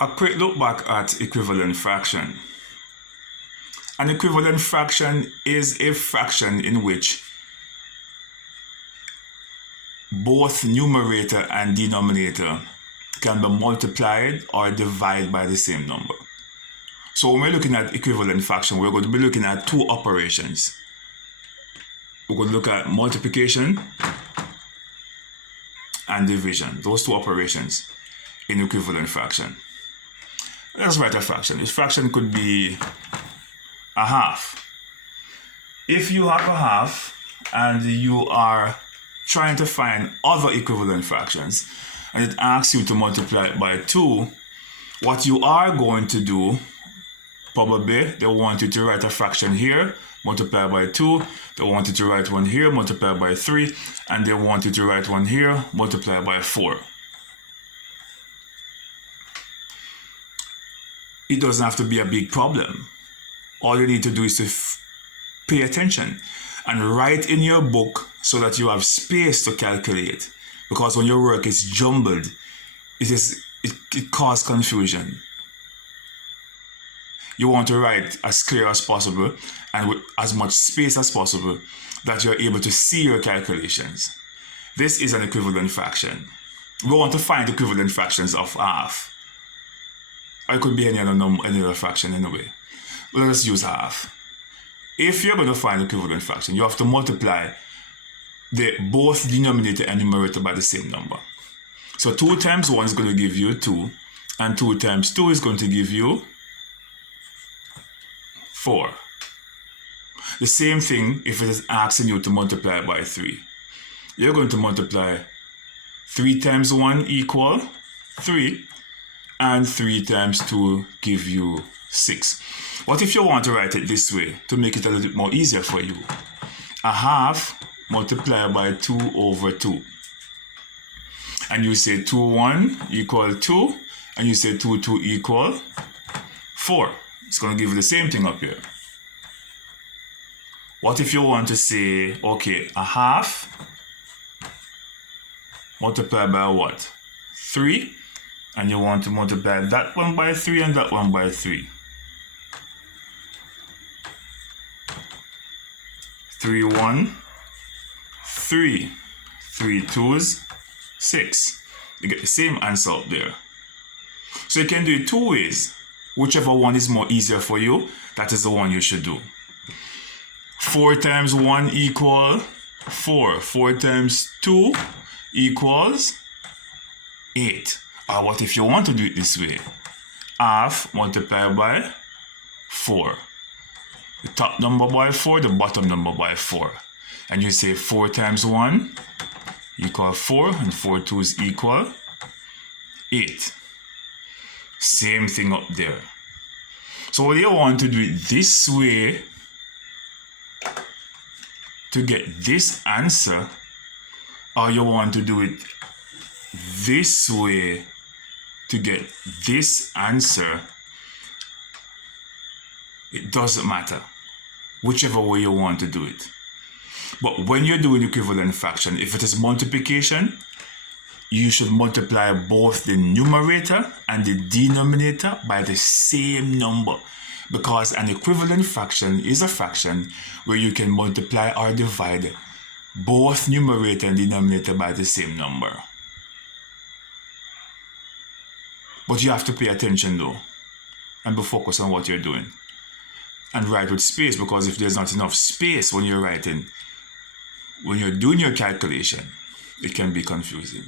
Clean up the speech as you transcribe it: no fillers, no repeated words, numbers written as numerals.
A quick look back at equivalent fraction. An equivalent fraction is a fraction in which both numerator and denominator can be multiplied or divided by the same number. So when we're looking at equivalent fraction, we're going to be looking at two operations. We're going to look at multiplication and division, those two operations in equivalent fraction. Let's write a fraction. This fraction could be a half. If you have a half and you are trying to find other equivalent fractions and it asks you to multiply it by 2, what you are going to do, probably they want you to write a fraction here, multiply by 2, they want you to write one here, multiply by 3, and they want you to write one here, multiply by 4. It doesn't have to be a big problem. All you need to do is to pay attention and write in your book so that you have space to calculate. Because when your work is jumbled, it causes confusion. You want to write as clear as possible and with as much space as possible that you're able to see your calculations. This is an equivalent fraction. We want to find equivalent fractions of half. Or it could be any other fraction anyway. But let's use half. If you're going to find equivalent fraction, you have to multiply both denominator and numerator by the same number. So 2 times 1 is going to give you 2, and 2 times 2 is going to give you 4. The same thing if it is asking you to multiply by 3. You're going to multiply 3 times 1 equal 3, and 3 times 2 give you 6. What if you want to write it this way to make it a little bit more easier for you? A half multiplied by 2 over 2. And you say 2, 1 equal 2, and you say 2, 2 equal 4. It's going to give you the same thing up here. What if you want to say, okay, a half multiplied by what? 3. And you want to multiply that one by 3 and that one by 3. 3, 1, 3. 3 2s, 6. You get the same answer up there. So you can do it 2 ways. Whichever one is more easier for you, that is the one you should do. 4 times 1 equal 4. 4 times 2 equals 8. Or what if you want to do it this way? Half multiplied by 4. The top number by 4, the bottom number by 4. And you say 4 times 1 equal 4, and 4 2s equal 8. Same thing up there. So whether you want to do it this way to get this answer, or you want to do it this way to get this answer, it doesn't matter. Whichever way you want to do it. But when you're doing equivalent fraction, if it is multiplication, you should multiply both the numerator and the denominator by the same number, because an equivalent fraction is a fraction where you can multiply or divide both numerator and denominator by the same number. But you have to pay attention though, and be focused on what you're doing. And write with space, because if there's not enough space when you're writing, when you're doing your calculation, it can be confusing.